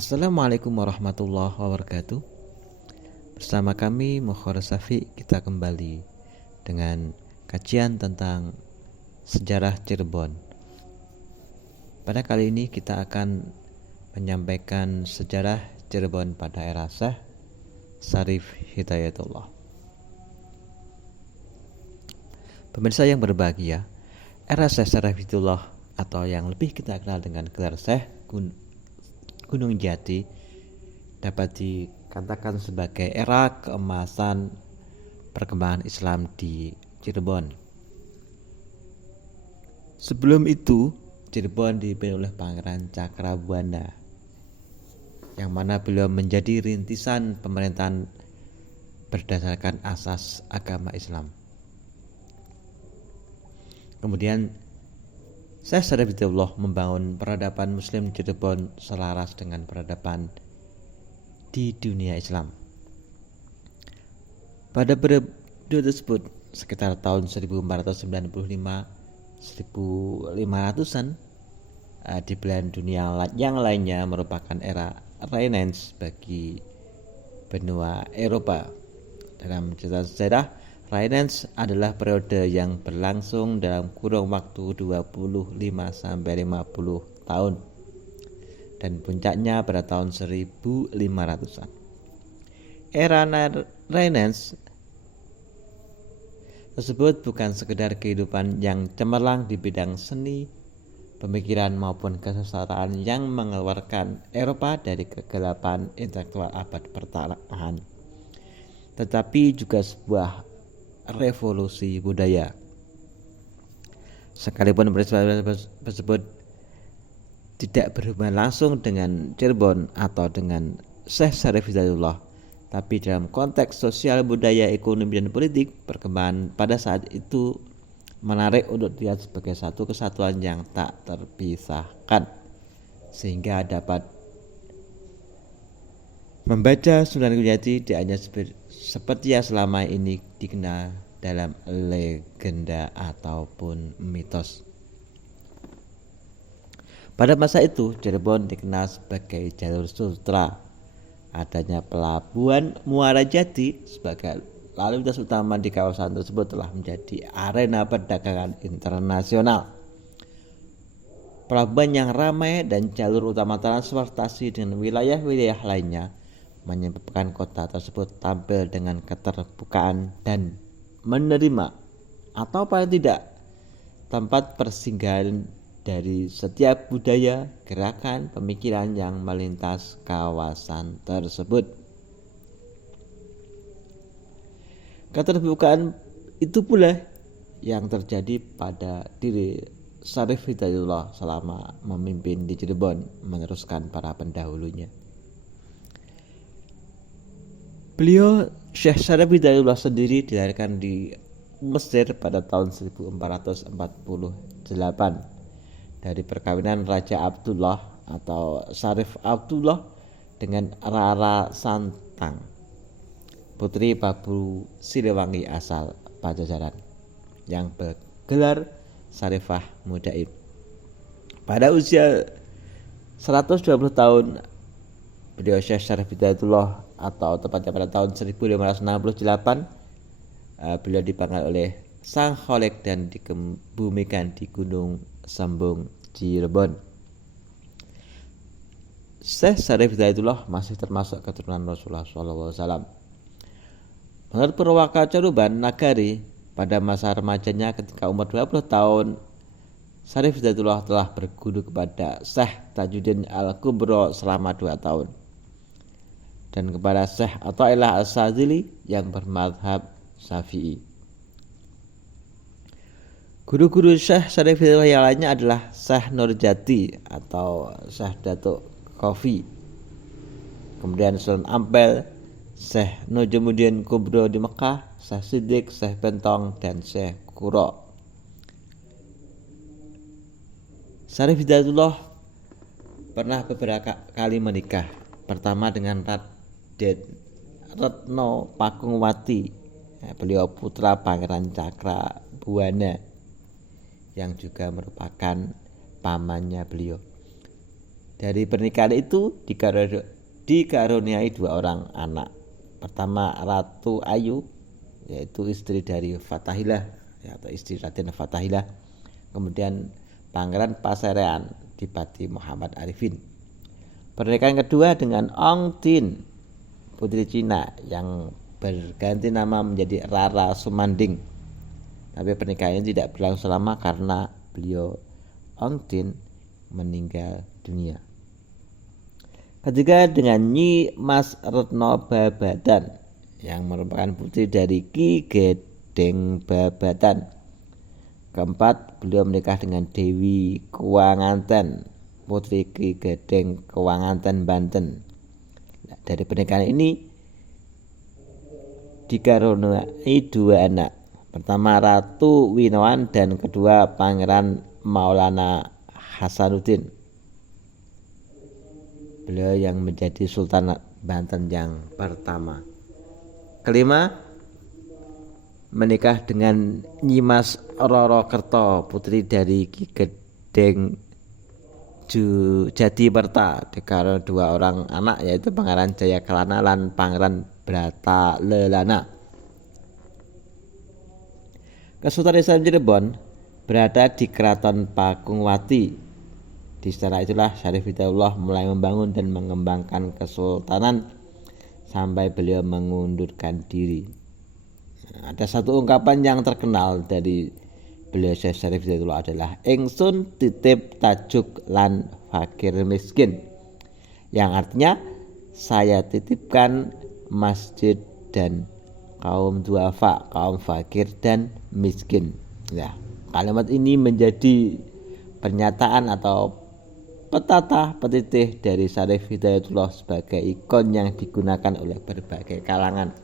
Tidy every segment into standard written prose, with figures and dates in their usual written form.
Assalamualaikum warahmatullahi wabarakatuh. Bersama kami Mukhor Safi, kita kembali dengan kajian tentang sejarah Cirebon. Pada kali ini kita akan menyampaikan sejarah Cirebon pada era Syekh Syarif Hidayatullah. Pemirsa yang berbahagia, era Syekh Syarif Hidayatullah atau yang lebih kita kenal dengan gelar Syekh Gunung Jati dapat dikatakan sebagai era keemasan perkembangan Islam di Cirebon. Sebelum itu, Cirebon dipimpin oleh Pangeran Cakrabuana, yang mana beliau menjadi rintisan pemerintahan berdasarkan asas agama Islam. Kemudian Syekh Syarif Hidayatullah membangun peradaban Muslim Cirebon selaras dengan peradaban di dunia Islam. Pada periode tersebut, sekitar tahun 1495-1500-an, di belahan dunia yang lainnya merupakan era Renaissance bagi benua Eropa. Dalam cerita sejarah, Renaissance adalah periode yang berlangsung dalam kurun waktu 25-50 tahun dan puncaknya pada tahun 1500-an. Era Renaissance tersebut bukan sekedar kehidupan yang cemerlang di bidang seni, pemikiran maupun kesetaraan yang mengeluarkan Eropa dari kegelapan intelektual abad pertengahan, tetapi juga sebuah revolusi budaya. Sekalipun peristiwa tersebut tidak berhubungan langsung dengan Cirebon atau dengan Syekh Syarif Hidayatullah, tapi dalam konteks sosial, budaya, ekonomi, dan politik, perkembangan pada saat itu menarik untuk dilihat sebagai satu kesatuan yang tak terpisahkan, sehingga dapat membaca Sunan Gunung Jati tidak hanya seperti yang selama ini dikenal dalam legenda ataupun mitos. Pada masa itu, Cirebon dikenal sebagai jalur sutra. Adanya pelabuhan Muara Jati sebagai lalu lintas utama di kawasan tersebut telah menjadi arena perdagangan internasional. Pelabuhan yang ramai dan jalur utama transportasi dengan wilayah-wilayah lainnya menyebabkan kota tersebut tampil dengan keterbukaan dan menerima atau paling tidak tempat persinggahan dari setiap budaya, gerakan, pemikiran yang melintas kawasan tersebut. Keterbukaan itu pula yang terjadi pada diri Syarif Hidayatullah selama memimpin di Cirebon, meneruskan para pendahulunya. Beliau Syekh Syarif Hidayatullah sendiri dilahirkan di Mesir pada tahun 1448 dari perkawinan Raja Abdullah atau Syarif Abdullah dengan Rara Santang, putri Prabu Siliwangi asal Pajajaran, yang bergelar Syarifah Mudaib. Pada usia 120 tahun, beliau Syekh Syarif Hidayatullah atau tepatnya pada tahun 1568, beliau dipanggil oleh Sang Kholek dan dikebumikan di Gunung Sembung, Cirebon. Syekh Syarif Hidayatullah masih termasuk keturunan Rasulullah SAW. Menurut Purwaka Caruban Nagari, pada masa remajanya ketika umur 20 tahun, Syarif Hidayatullah telah berguru kepada Syekh Tajuddin Al-Kubro selama 2 tahun dan kepada Syekh Athaillah As-Sadzili yang bermadhab Syafi'i. Guru-guru Syekh Syarif Hidayatullah yang lainnya adalah Syekh Nurjati atau Syekh Datuk Kofi, kemudian Sunan Ampel, Syekh Najmuddin Kubro di Mekah, Syekh Siddiq, Syekh Bentong, dan Syekh Kuro. Syarif Hidayatullah pernah beberapa kali menikah. Pertama dengan Retno Pakungwati, beliau putra Pangeran Cakrabuana yang juga merupakan pamannya beliau. Dari pernikahan itu dikaruniai 2 orang anak. Pertama Ratu Ayu, yaitu istri dari Fathahilah atau istri Raden Fathahilah. Kemudian Pangeran Paserean Dipati Muhammad Arifin. Pernikahan kedua dengan Ong Tin, putri Cina yang berganti nama menjadi Rara Sumanding. Tapi pernikahannya tidak berlangsung lama karena beliau Ong Tin meninggal dunia. Ketiga dengan Nyi Mas Retno Babatan yang merupakan putri dari Ki Gedeng Babatan. Keempat, beliau menikah dengan Dewi Kuanganten, putri Ki Gedeng Kuanganten Banten. Nah, dari pernikahan ini dikaruniai 2 anak. Pertama Ratu Winoan dan kedua Pangeran Maulana Hasanuddin. Beliau yang menjadi Sultan Banten yang pertama. Kelima, menikah dengan Nyimas Roro Kerto, putri dari Ki Gedeng Jatiberta, dikaruniai 2 orang anak, yaitu Pangeran Jaya Kelana dan Pangeran Brata Lelana. Kesultanan Islam Cirebon berada di Keraton Pakungwati. Di istana itulah Syarif Hidayatullah mulai membangun dan mengembangkan kesultanan sampai beliau mengundurkan diri. Ada satu ungkapan yang terkenal dari beliau Syarif Hidayatullah adalah ingsun titip tajuk lan fakir miskin, yang artinya saya titipkan masjid dan kaum duafa, kaum fakir dan miskin. Ya, kalimat ini menjadi pernyataan atau petata petitih dari Syarif Hidayatullah sebagai ikon yang digunakan oleh berbagai kalangan,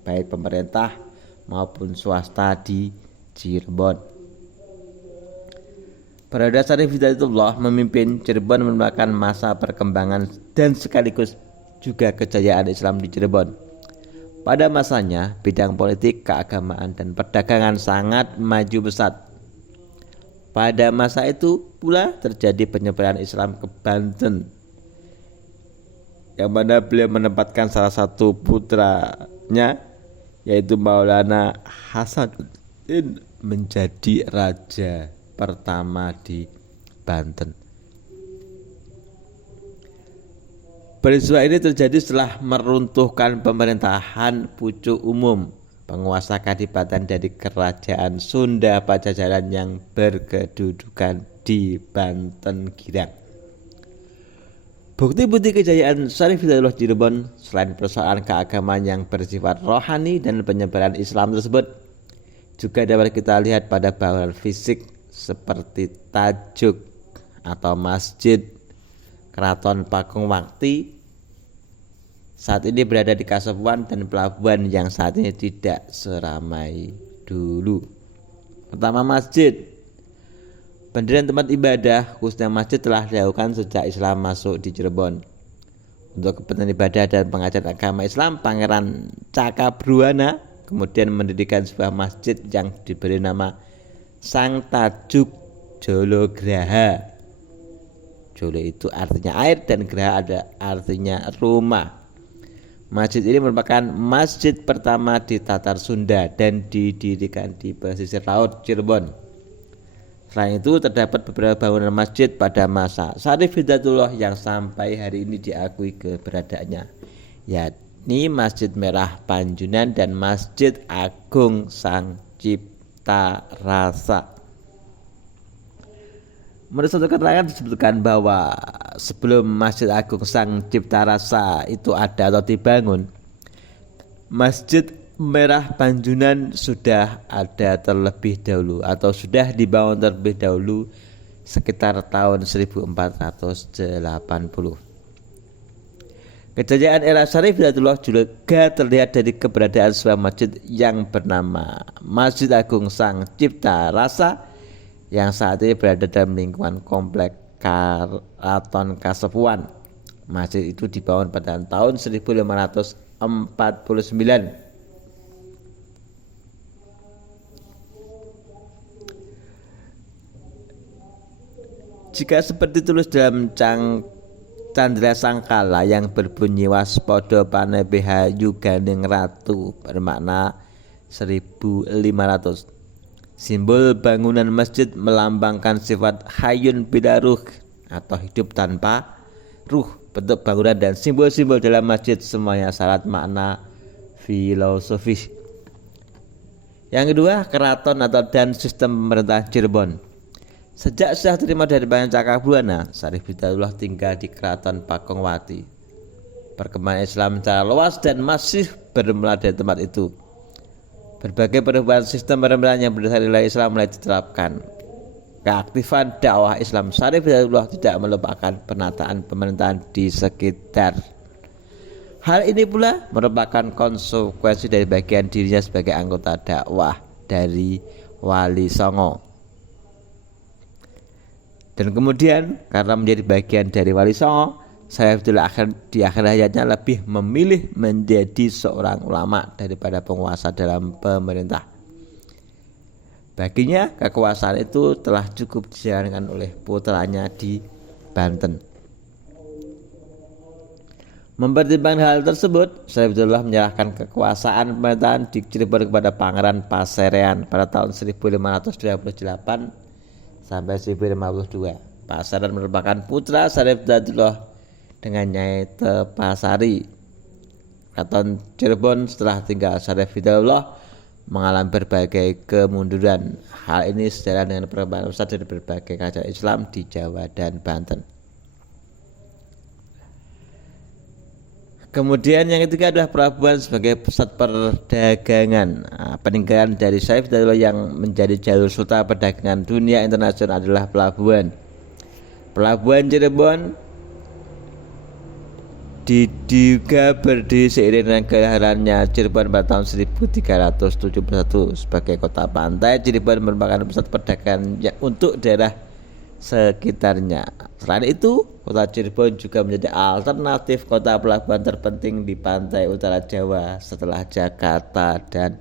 baik pemerintah maupun swasta di Cirebon. Periode Syarif Hidayatullah memimpin Cirebon merupakan masa perkembangan dan sekaligus juga kejayaan Islam di Cirebon. Pada masanya, bidang politik, keagamaan, dan perdagangan sangat maju pesat. Pada masa itu pula terjadi penyebaran Islam ke Banten, yang mana beliau menempatkan salah satu putranya, yaitu Maulana Hasanuddin, menjadi raja pertama di Banten. Peristiwa ini terjadi setelah meruntuhkan pemerintahan pucuk umum penguasa kadipaten dari kerajaan Sunda Pajajaran yang berkedudukan di Banten Girang. Bukti-bukti kejayaan Syarif Hidayatullah Cirebon selain persoalan keagamaan yang bersifat rohani dan penyebaran Islam tersebut, juga dapat kita lihat pada bangunan fisik seperti tajuk atau masjid Keraton Pakungwati saat ini berada di Kasepuan dan pelabuhan yang saat ini tidak seramai dulu. Pertama, masjid. Pendirian tempat ibadah khususnya masjid telah dilakukan sejak Islam masuk di Cirebon. Untuk kepentingan ibadah dan pengajaran agama Islam, Pangeran Cakabruana kemudian mendirikan sebuah masjid yang diberi nama Sang Tajuk Jolograha. Jolo itu artinya air dan graha ada artinya rumah. Masjid ini merupakan masjid pertama di Tatar Sunda dan didirikan di pesisir laut Cirebon. Selain itu terdapat beberapa bangunan masjid pada masa Syarif Hidayatullah yang sampai hari ini diakui keberadaannya, yakni Masjid Merah Panjunan dan Masjid Agung Sang Cipta Rasa. Menurut satu keterangan disebutkan bahwa sebelum Masjid Agung Sang Cipta Rasa itu ada atau dibangun, Masjid Merah Panjunan sudah ada terlebih dahulu atau sudah dibangun terlebih dahulu sekitar tahun 1480. Kejayaan era Syarif Hidayatullah juga terlihat dari keberadaan sebuah masjid yang bernama Masjid Agung Sang Cipta Rasa yang saat ini berada dalam lingkungan komplek Keraton Kasepuan. Masjid itu dibangun pada tahun 1549. Jika seperti tulis dalam Candra Sangkala yang berbunyi waspada panebeha yuganing ratu bermakna 1500. Simbol bangunan masjid melambangkan sifat hayyun bila ruh atau hidup tanpa ruh. Bentuk bangunan dan simbol-simbol dalam masjid semuanya syarat makna filosofis. Yang kedua, keraton atau dan sistem pemerintah Cirebon. Sejak serah terima dari Pancakabuana, Syarif Hidayatullah tinggal di Keraton Pakongwati. Perkembangan Islam secara luas dan masih bermula dari tempat itu. Berbagai perubahan sistem pemerintahan yang berdasar nilai Islam mulai diterapkan. Keaktifan dakwah Islam Syarif Hidayatullah tidak melupakan penataan pemerintahan di sekitar. Hal ini pula merupakan konsekuensi dari bagian dirinya sebagai anggota dakwah dari Wali Songo. Dan kemudian karena menjadi bagian dari Wali Songo, Syarif Hidayatullah di akhir hayatnya lebih memilih menjadi seorang ulama daripada penguasa dalam pemerintah. Baginya kekuasaan itu telah cukup dijalankan oleh putranya di Banten. Mempertimbangkan hal tersebut, Syarif Hidayatullah menyerahkan kekuasaan pemerintahan di Cirebon kepada Pangeran Paserean pada tahun 1528 sampai 1552. Paserean merupakan putra Syarif Hidayatullah dengan Nyai Tepasari. Keraton Cirebon setelah tinggal Syarif Hidayatullah mengalami berbagai kemunduran. Hal ini sejalan dengan perkembangan besar dari berbagai kerajaan Islam di Jawa dan Banten. Kemudian yang ketiga adalah pelabuhan sebagai pusat perdagangan. Peninggalan dari Syarif Hidayatullah yang menjadi jalur sutra perdagangan dunia internasional adalah pelabuhan. Pelabuhan Cirebon diduga berdiri seiring dengan kelahirannya Cirebon pada tahun 1371 sebagai kota pantai. Cirebon merupakan pusat perdagangan untuk daerah sekitarnya. Selain itu, kota Cirebon juga menjadi alternatif kota pelabuhan terpenting di pantai utara Jawa setelah Jakarta dan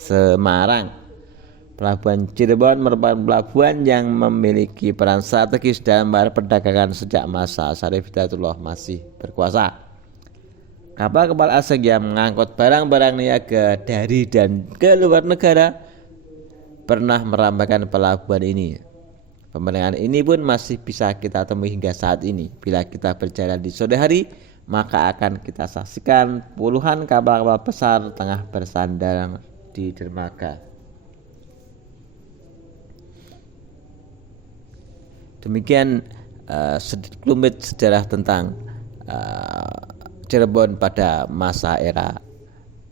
Semarang. Pelabuhan Cirebon merupakan pelabuhan yang memiliki peran strategis dalam perdagangan sejak masa Syarif Hidayatullah masih berkuasa. Kapal-kapal asing yang mengangkut barang-barang niaga dari dan ke luar negara pernah meramaikan pelabuhan ini. Pemandangan ini pun masih bisa kita temui hingga saat ini. Bila kita berjalan di sore hari, maka akan kita saksikan puluhan kapal-kapal besar tengah bersandar di dermaga. Demikian sekelumit sejarah tentang Cirebon pada masa era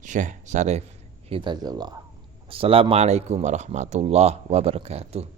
Syekh Syarif Hidayatullah. Assalamualaikum warahmatullahi wabarakatuh.